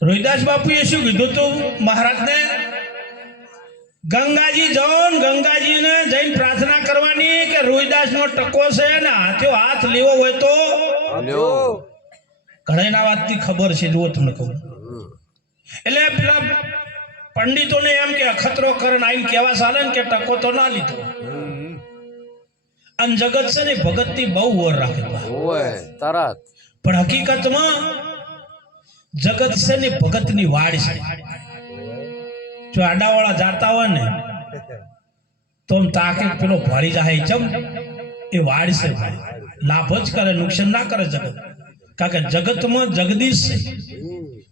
રોહિદાસ બાપુએ શું કીધું તું મહારાજને? ગંગાજી જાઓ ને ગંગાજીને જઈને પ્રાર્થના કરવાની કે રોહિદાસનો ટકો છે ને હાથો હાથ લેવો હોય તો ઘણા વાતની ખબર છે. જુઓ તમને કહું એટલે પેલા પંડિતોને એમ કે અખતરો કરીને આવીને કેવા ચાલે ને કે ટકો તો ના લીધો. અને જગત છે ને ભગતથી બહુ ઓર રાખે પણ હકીકતમાં જગત છે ને ભગતની વાડ છે. જો આડાવાળા જાતા હોય ને તો તાકે પેલો ભરી જાય ચમ એ વાડ છે ભાઈ. લાભ જ કરે, નુકસાન ના કરે જગત. કારણ કે જગતમાં જગદીશ છે.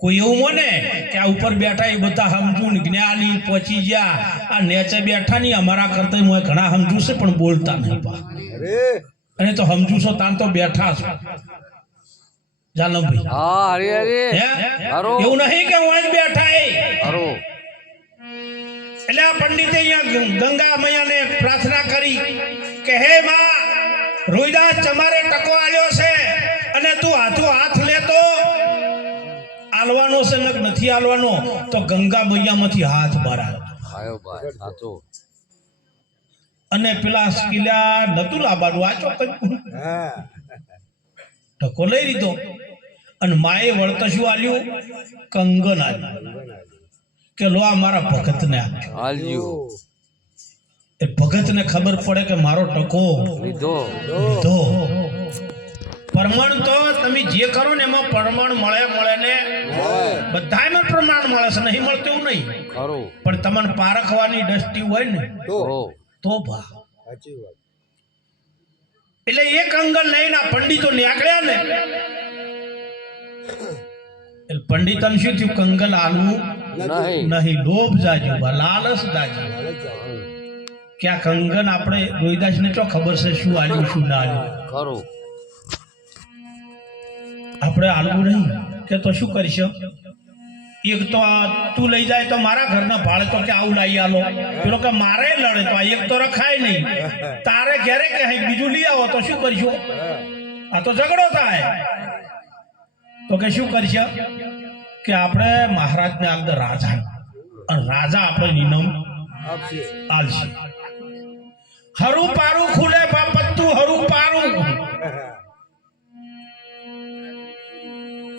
કોઈ એવું મને કે આ ઉપર બેઠા એ બધા સમજુ જ્ઞાની પહોંચી ગયા, આ નેચે બેઠા નહીં અમારા કરતા હું ઘણા સમજુ છે પણ બોલતા નહીં. અને તો સમજુ છો તાન તો બેઠા છો. એવું નહીં કે હું જ બેઠા. એટલે આ પંડિતે અહીંયા ગંગા મૈયાને પ્રાર્થના કરી કે હે માં રોહિદાસ તમારે ટકો આલ્યો છે અને તું હાથો હાથ લેતો આલવાનો છે ને નથી આલવાનો તો ગંગા મૈયામાંથી હાથ બહાર આવ્યો. અને પેલા સ્કીલા નતું લાવવાનું આ ચોક્કસ ટકો લઈ લીધો. અને માએ વળત શું આલ્યું? કંગન આલ્યું કે લો આ મારા ભગતને આપજો. એ ભગતને ખબર પડે કે મારો ટકો લીધો. પ્રમાણ તો તમે જે કરો ને એમાં પ્રમાણ મળે ને બધામાં પ્રમાણ મળે છે. નહીં મળતું એવું નહીં પણ તમને પારખવાની દ્રષ્ટિ હોય ને તો ભા. એટલે એક અંગલ લઈને પંડિતો નીકળ્યા ને એટલે પંડિતન શું થયું? કંગલ આલવું નહીં, લોભ જાજો, લાલચ જાજો. કે આ કંગન આપણે રોહિદાસ ને તો ખબર છે શું આલ્યું શું ના આલ્યું. આપણે આલવું નહીં કે તો શું કરીશ? એક તો તું લઈ જાય તો મારા ઘરના ભાડે તો કે આવું લાવી આલો, પેલો કે મારે લડે તો એક તો રખાય નહીં. તારે ઘેરે કે બીજું લઈ આવો તો શું કરીશું? આ તો ઝઘડો થાય. તો કે શું કરશે કે આપણે મહારાજને અંદર રાજા, અને રાજા આપણે નિયમ આલશે. હરું પારું ખુલે પત્તું હરું પારું.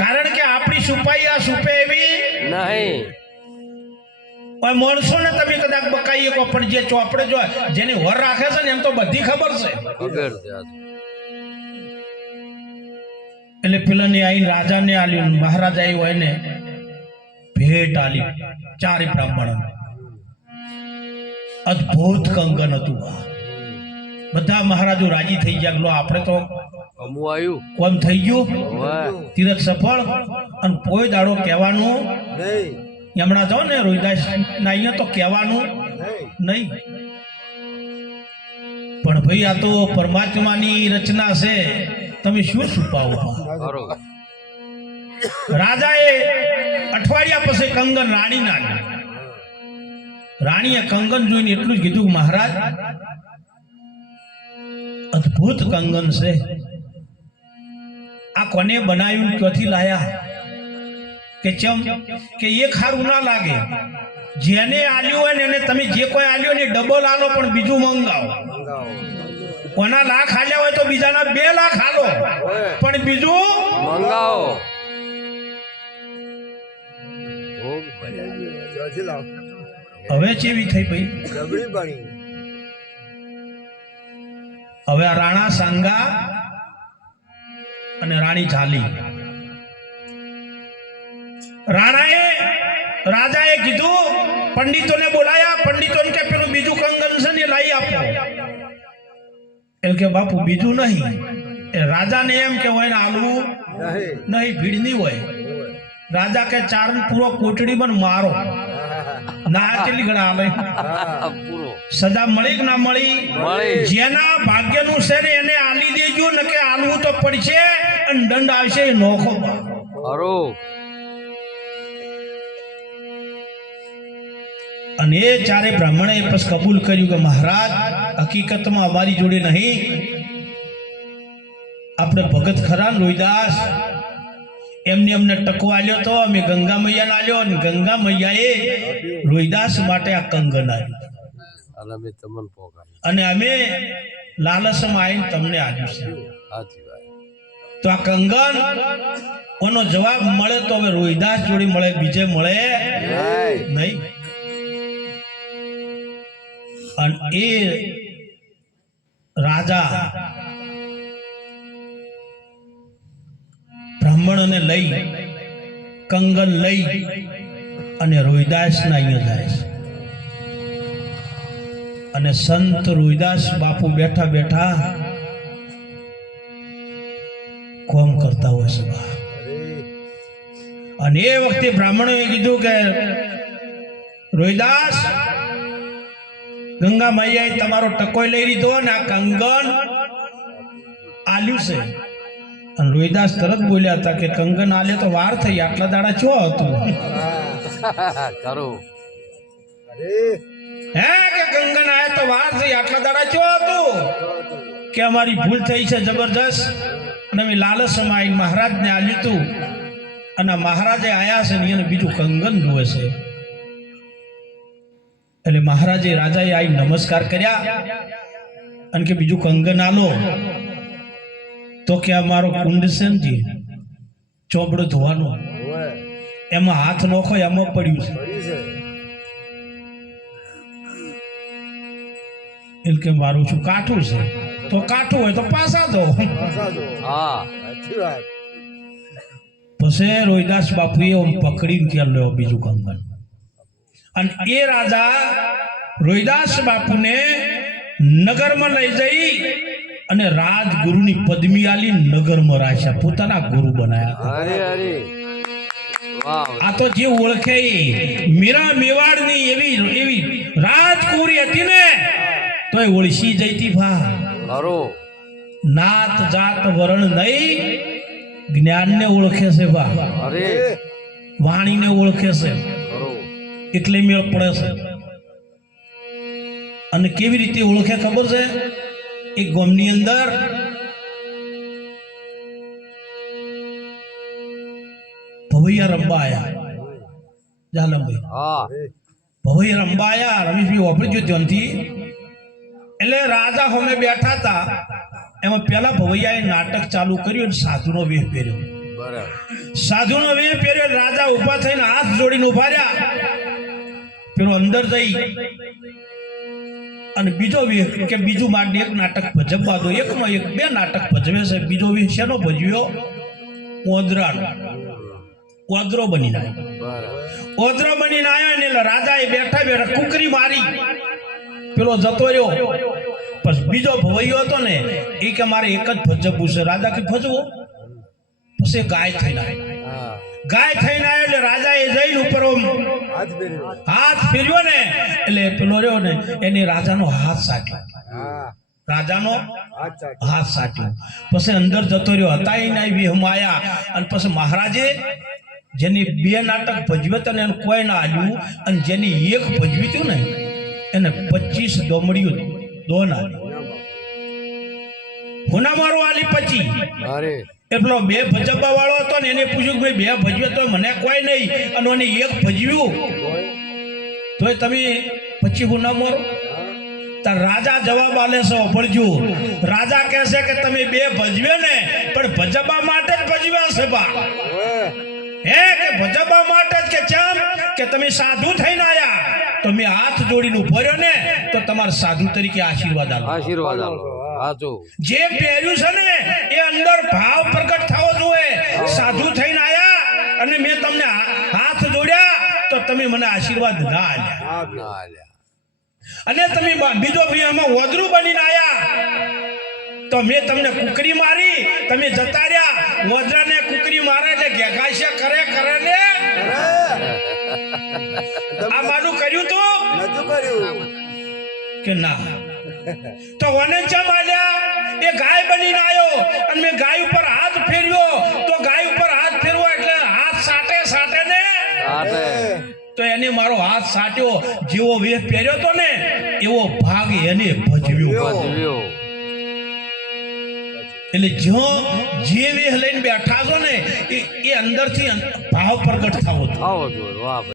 કારણ કે આપણી સુપાઈ આ સુપે એવી નહીં. માણસો ને તમે કદાચ બકાઈએ કો પણ જે ચોપડે જો જેની વર રાખે છે ને એમ તો બધી ખબર છે. એટલે પેલા ને આવીને રાજાને આલ્યું, મહારાજા આવ્યો હોય ને ભેટ આલી ચારે બ્રાહ્મણ. અદભુત કંગન હતું. બધા મહારાજો રાજી થઈ ગયા. લો આપણે તો કોમ થઈ ગયું, તીરથ સફળ. અને કોઈ દાડો કહેવાનું હમણાં જાઓ ને રોહિદાસ ના અહીંયા તો કહેવાનું નહીં. પણ ભાઈ આ તો પરમાત્માની રચના છે, તમે શું છુપાવો? રાજાએ અઠવાડિયા પછી કંગન રાણી ના, રાણીએ કંગન જોઈને એટલું જ કીધું, મહારાજ અદ્ભુત કંગન છે, આ કોને બનાવ્યું, ક્યાંથી લાયા? કે ચમ કે એ ખારું ના લાગે. જેને આલ્યું હોય ને એને તમે જે કોઈ આલ્યો ને ડબલ આલો પણ બીજું મંગાવો. કોના લાખ આલ્યા હોય તો બીજાના 2 લાખ આલો પણ બીજું મંગાવો. હવે કેવી થઈ ભાઈ? હવે આ રાણા સાંગા અને રાણી ઝાલી, રાજાએ કીધું પંડિતોને બોલાયા. પંડિતોને કે પેલું બીજું કંગન છે ને લાવી આપો. એટલે કે બાપુ બીજું નહીં. એ રાજાને એમ કે હોય ને આલવું નહીં, ભીડ નહીં હોય. રાજા કે ચાર પૂરો કોટડી પણ મારો ના કેટલી ઘણા આવે. સજા મળી કે ના મળી? જેના ભાગ્યનું છે ને એને આલી દેજો, ને કે આલવું તો પડશે અને દંડ આવશે નોખો. અને એ ચારે બ્રાહ્મણે પછી કબૂલ કર્યું કે મહારાજ હકીકતમાં અમારી જોડે નહીં, આપણે ભગત ખરા રોહિદાસ એમને અમને ટકો આલ્યો તો અમે ગંગા મૈયાને આલ્યો અને ગંગા મૈયાએ રોહિદાસ માટે આ કંગન આપ્યું અને અમે લાલસમાં આવીને તમને આપ્યું છે. તો આ કંગન ઓનો જવાબ મળે તો હવે રોહિદાસ જોડી મળે, બીજે મળે નહીં. અને એ રાજા બ્રાહ્મણને લઈ કંગન લઈ અને રોહિદાસના અહીંયા જાય છે. અને સંત રોહિદાસ બાપુ બેઠા બેઠા કોમ કરતા હોય છે. અને એ વખતે બ્રાહ્મણોએ કીધું કે રોહિદાસ, ગંગા મૈયાએ તમારો ટકોય લઈ લીધો ને આ કંગન આલ્યું છે. અને રોહિદાસ તરત બોલ્યા હતા કે કંગન આલે તો વાર થઈ, આટલા દાડા ચો હતું હે કે કંગન આયા તો વાર થઈ, આટલા દાડા ચો હતું કે અમારી ભૂલ થઈ છે જબરજસ્ત અને અમે લાલસમાં આવીને મહારાજને આલ્યું હતું અને મહારાજે આયા છે ને એને બીજું કંગન જોવે છે. એટલે મહારાજે રાજાએ આવી નમસ્કાર કર્યા અને કે બીજું કંગન આલો. તો કે અમારો કુંડ છે ને ચોપડો ધોવાનો, એમાં હાથ નોખો એમાં પડ્યું છે. એટલે કે મારું શું કાઠું છે, તો કાઠું હોય તો પાછા દો. પછી રોહિદાસ બાપુએ પકડીને કે લો બીજું કંગન. અને એ રાજા રોહિદાસ બાપુને નગરમાં લઈ જઈ અને રાજગુરુની પદવી આલી નગરમાં રાખ્યા, પોતાના ગુરુ બનાયા. આ તો જે ઓળખે મીરા મેવાડની એવી રાજકુરી હતી ને તો એ ઓળખી જઈતી ભા. નાત જાત વરણ નહીં, જ્ઞાનને ઓળખે છે ભા, વાણીને ઓળખે છે એટલે મેળ પડે છે. અને કેવી રીતે ઓળખે ખબર છે? એક ગામની અંદર ભવૈયા રંબા આયા, જાલમભાઈ ભવૈયા રંબા આયા, રમેશભાઈ વાપરજો ત્યાંથી. એટલે રાજા હોમે બેઠા હતા, એમાં પેલા ભવૈયાએ નાટક ચાલુ કર્યું, સાધુનો વેહ પહેર્યો. સાધુનો વેહ પહેર્યો, રાજા ઉભા થઈને હાથ જોડીને ઉભા રહ્યા. પેલો અંદર જઈ અને બીજો વેહ કે બીજું માંડી એક નાટક ભજવવા દો. એકનો એક બે નાટક ભજવે છે. બીજો વેહ શેનો ભજવ્યો? ઓદરાનો. ઓદરો બનીને આવ્યો. ઓદરો બનીને આવ્યો ને એટલે રાજાએ બેઠા બેઠા કુકરી મારી, પેલો જતો રહ્યો. પછી બીજો ભવૈયો હતો ને એ કે મારે એક જ ભજવવું છે. રાજા કે ભજવો. પછી ગાય થઈને આવ્યો. ગાય થઈને આવ્યો એટલે રાજાએ જઈને ઉપર હાથ ફેર્યો ને એટલે પેલો રહ્યો ને એને રાજાનો હાથ સાટ્યો. રાજાનો હાથ સાટ્યો. પછી અંદર જતો રહ્યો. હતા એના વેહમાં આવ્યા. અને પછી મહારાજે જેની બે નાટક ભજવ્યું હતું ને એને કોઈ ના આલ્યું, અને જેની એક ભજવી હતું ને એને 25 દોમડીઓ દોન આલી. હુના મારો આલી 25. એટલો બે ભજવવા વાળો હતો ને એને પૂછ્યું કે ભાઈ બે ભજવે તો મને કોઈ નહીં, અને એને એક ભજવ્યું તો તમે 25 ગુના મારો. તાર રાજા જવાબ આલે છે, ભળજો. રાજા કહે છે કે તમે બે ભજવે ને પણ ભજવવા માટે જ ભજવ્યા છે બા. હે કે ભજવવા માટે જ કે ચમ કે તમે સાધુ થઈને આયા તો મેં હાથ જોડીને ઉભો રહ્યો ને તો તમારે સાધુ તરીકે આશીર્વાદ આલો. આશીર્વાદ આલો. જે પહેર્યું છે ને એ અંદર ભાવ પ્રગટ થવો જોઈએ. સાધુ થઈને આયા અને મેં તમને હાથ જોડ્યા તો તમે મને આશીર્વાદ ના આલ્યા. અને તમે બીજો એમાં ઓદરું બનીને આયા તો મેં તમને કુકરી મારી, તમે જતા રહ્યા. ઓદરાને કુકરી મારે એટલે ઘેઘાશે કરે ને. આ મારું કર્યું તો કે ના? તો વને ચમ આલ્યા? એ ગાય બનીને આવ્યો અને મેં ગાય ઉપર હાથ ફેર્યો તો ગાય ઉપર હાથ ફેરવો એટલે હાથ સાટે ને તો એને મારો હાથ સાટ્યો. જેવો વેહ પહેર્યો તો ને એવો ભાગ એને ભજવ્યો. એટલે જો જે વેહ લઈને બેઠા છો ને એ અંદરથી ભાવ પ્રગટ થવો જોઈએ. આવો જોઈએ. વાહ.